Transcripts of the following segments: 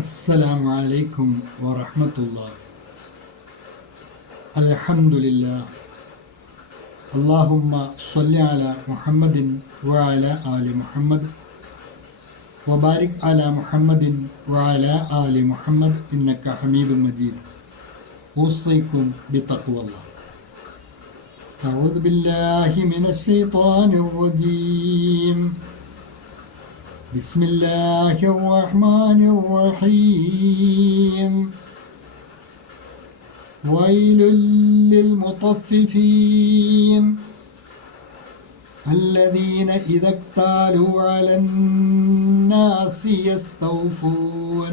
السلام عليكم ورحمة الله. الحمد لله. اللهم صل على محمد وعلى آل محمد وبارك على محمد وعلى آل محمد إنك حميد مجيد. أوصيكم بتقوى الله. أعوذ بالله من الشيطان الرجيم. بسم الله الرحمن الرحيم. ويل للمطففين الذين إذا اكتالوا على الناس يستوفون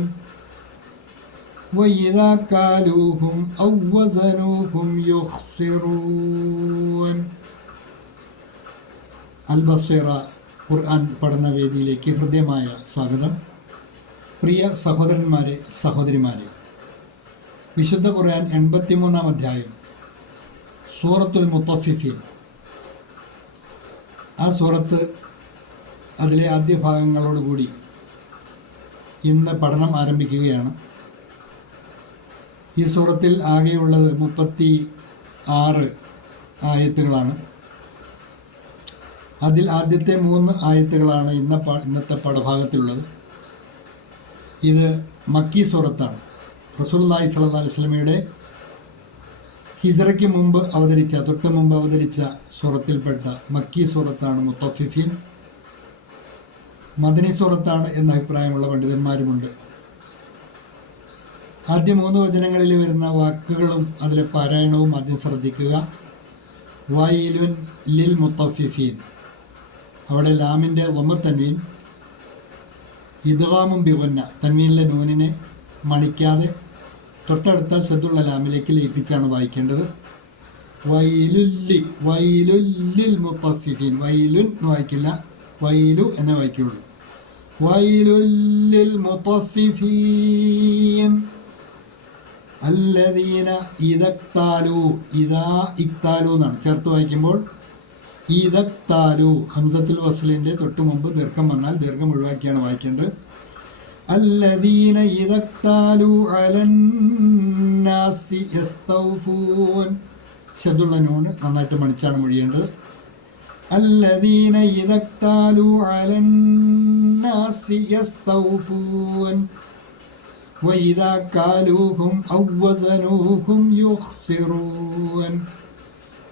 وإذا كالوهم أو وزنوهم يخسرون. البصيرة ഖുർആൻ പഠനവേദിയിലേക്ക് ഹൃദ്യമായ സ്വാഗതം. പ്രിയ സഹോദരന്മാരെ, സഹോദരിമാരെ, വിശുദ്ധ ഖുർആൻ 83-ാം അധ്യായം സൂറത്തുൽ മുത്തഫിഫീൻ. ആ സൂറത്ത് അതിലെ ആദ്യ ഭാഗങ്ങളോടുകൂടി ഇന്ന് പഠനം ആരംഭിക്കുകയാണ്. ഈ സൂറത്തിൽ ആകെയുള്ളത് 36 ആയത്തുകളാണ്. അതിൽ ആദ്യത്തെ 3 ആയത്തുകളാണ് ഇന്നത്തെ പാഠഭാഗത്തിലുള്ളത്. ഇത് മക്കി സൂറത്താണ്. റസൂലുള്ളാഹി സ്വല്ലല്ലാഹു അലൈഹി വസല്ലമയുടെ ഹിജ്റയ്ക്ക് മുമ്പ് തൊട്ട് മുമ്പ് അവതരിച്ച സൂറത്തിൽപ്പെട്ട മക്കി സൂറത്താണ് മുത്തഫിഫീൻ. മദനി സൂറത്താണ് എന്ന അഭിപ്രായമുള്ള പണ്ഡിതന്മാരുമുണ്ട്. ആദ്യ 3 വചനങ്ങളിൽ വരുന്ന വാക്കുകളും അതിലെ പാരായണവും ആദ്യം ശ്രദ്ധിക്കുക. വൈലുൻ ലിൽ മുത്തഫിഫീൻ, അവിടെ ലാമിൻ്റെ തൻവീൻ ഇദ്ഗാമും ബിഗുന്ന, തൻവീനിലെ നൂനിനെ മണിക്കാതെ തൊട്ടടുത്ത ശദ്ദുള്ള ലാമിലേക്ക് ലയിപ്പിച്ചാണ് വായിക്കേണ്ടത്. വൈലുല്ലിൽ മുത്തഫിഫീൻ, വൈലുൻ എന്ന് വായിക്കില്ല, വൈലു എന്ന് വായിക്കുള്ളൂ. വൈലുല്ലിൽ മുത്തഫിഫീൻ അല്ലദീന ഇദക്താലു, ഇദാ ഇക്താലു എന്നാണ് ചേർത്ത് വായിക്കുമ്പോൾ. ഇദക്താലു ഹംസത്തുൽ വസ്ലിൻ്റെ തൊട്ട് മുമ്പ് ദീർഘം വന്നാൽ ദീർഘം ഒഴിവാക്കിയാണ് വായിക്കേണ്ടത്. അല്ലദീന ഇദക്താലു അലന്നാസി യസ്തൗഫൂൻ, ശദ്ദുള്ള നൂന് നന്നായിട്ട് മണിച്ചാണ് മൊഴിയേണ്ടത്. അല്ലദീന ഇദക്താലു അലന്നാസി യസ്തൗഫൂൻ وإذا كالوهم أو وزنوهم يخسرون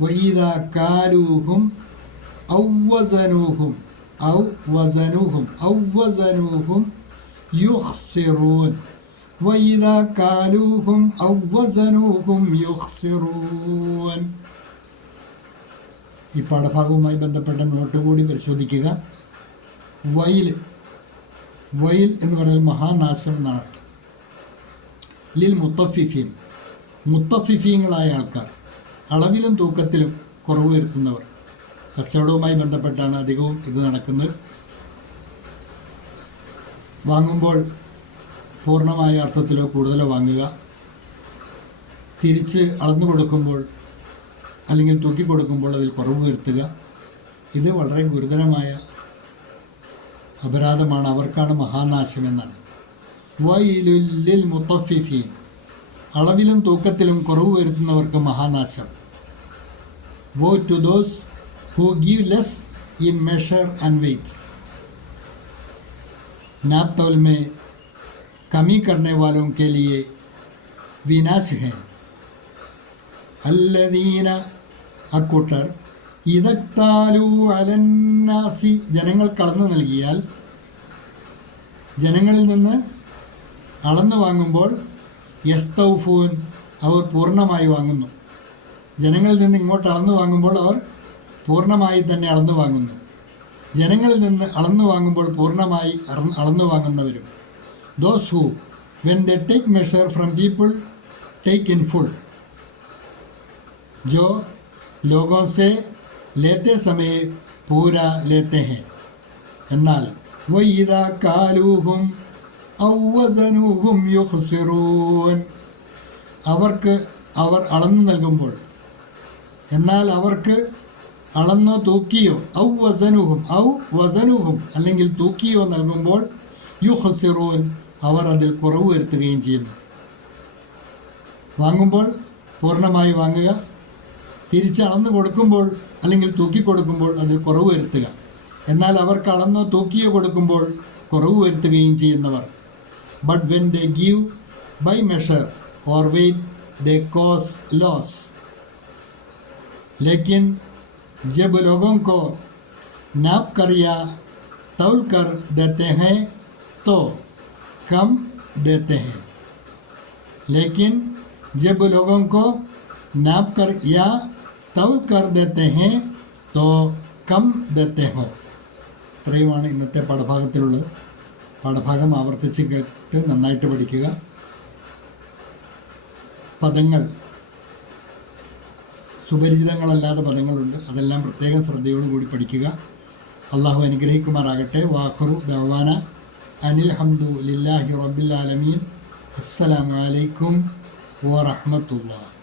وإذا كالوهم أو وزنوهم يخسرون وإذا كالوهم أو وزنوهم يخسرون. ഈ പാഠഭാഗവുമായി ബന്ധപ്പെട്ട നോട്ട് കൂടി പരിശോധിക്കുക. വൈൽ എന്ന് പറഞ്ഞാൽ മഹാനാശം എന്നാണ്. ലിൽ മുത്തഫിഫീൻ, മുത്തഫിഫീങ്ങളായ ആൾക്കാർ, അളവിലും തൂക്കത്തിലും കുറവ് വരുത്തുന്നവർ. കച്ചവടവുമായി ബന്ധപ്പെട്ടാണ് അധികവും ഇത് നടക്കുന്നത്. വാങ്ങുമ്പോൾ പൂർണ്ണമായ അർത്ഥത്തിലോ കൂടുതലോ വാങ്ങുക, തിരിച്ച് അളന്നു കൊടുക്കുമ്പോൾ അല്ലെങ്കിൽ തൂക്കി കൊടുക്കുമ്പോൾ അതിൽ കുറവ് വരുത്തുക. ഇത് വളരെ ഗുരുതരമായ അപരാധമാണ്. അവർക്കാണ് മഹാനാശമെന്നാണ്. വൈലുല്ലിൽ മുത്തഫിഫീൻ, അളവിലും തൂക്കത്തിലും കുറവ് വരുത്തുന്നവർക്ക് മഹാനാശം. Woe to those who give less in measure and weights, नाप तौल में कमी करने वालों के लिए विनाश है. അല്ലദീന, അക്കൂട്ടർ, ഇദക്താലു അലന്നാസി, ജനങ്ങൾക്ക് അളന്നു നൽകിയാൽ, ജനങ്ങളിൽ നിന്ന് അളന്നു വാങ്ങുമ്പോൾ, യസ്തൗഫൂൻ, അവർ പൂർണ്ണമായി വാങ്ങുന്നു. ജനങ്ങളിൽ നിന്ന് ഇങ്ങോട്ട് അളന്നു വാങ്ങുമ്പോൾ അവർ പൂർണ്ണമായി തന്നെ അളന്നു വാങ്ങുന്നു. ജനങ്ങളിൽ നിന്ന് അളന്നു വാങ്ങുമ്പോൾ പൂർണ്ണമായി അളന്നു വാങ്ങുന്നവരും. Those who when they take measure from people take in full, जो लोगों से लेते समय पूरा लेते हैं. എന്നാൽ വഇദാ കാലൂഹും ഔ വസനൂഹും യുഖ്സിറൂൻ, അവർ അളന്നു നൽകുമ്പോൾ, എന്നാൽ അവർക്ക് അളന്നോ തൂക്കിയോ, ഔ വസനുഹും അല്ലെങ്കിൽ തൂക്കിയോ നൽകുമ്പോൾ യുഖ്സിറൂൻ, അവർ അതിൽ കുറവ് വരുത്തുകയും ചെയ്യുന്നു. വാങ്ങുമ്പോൾ പൂർണ്ണമായി വാങ്ങുക, തിരിച്ച് അളന്നു കൊടുക്കുമ്പോൾ അല്ലെങ്കിൽ തൂക്കിക്കൊടുക്കുമ്പോൾ അതിൽ കുറവ് വരുത്തുക. എന്നാൽ അവർക്ക് അളന്നോ തൂക്കിയോ കൊടുക്കുമ്പോൾ കുറവ് വരുത്തുകയും ചെയ്യുന്നവർ. But when they give by measure or weight they cause loss. लेकिन जब लोगों को नाप कर या तौल कर देते हैं तो कम देते हैं. लेकिन जब लोगों को नाप कर या तौल कर देते हैं तो कम देते हो. ഇത്രയുമാണ് ഇന്നത്തെ പാഠഭാഗത്തിലുള്ളത്. പാഠഭാഗം ആവർത്തിച്ച് കേട്ട് നന്നായിട്ട് പഠിക്കുക. പദങ്ങൾ, സുപരിചിതങ്ങളല്ലാത്ത പദങ്ങളുണ്ട്, അതെല്ലാം പ്രത്യേകം ശ്രദ്ധയോടുകൂടി പഠിക്കുക. അള്ളാഹു അനുഗ്രഹിക്കുമാറാകട്ടെ. വാഖിറു ദഅ്വാന അനിൽ ഹംദു ലില്ലാഹി റബ്ബിൽ ആലമീൻ. അസ്സലാമു അലൈക്കും വറഹ്മത്തുള്ളാഹി.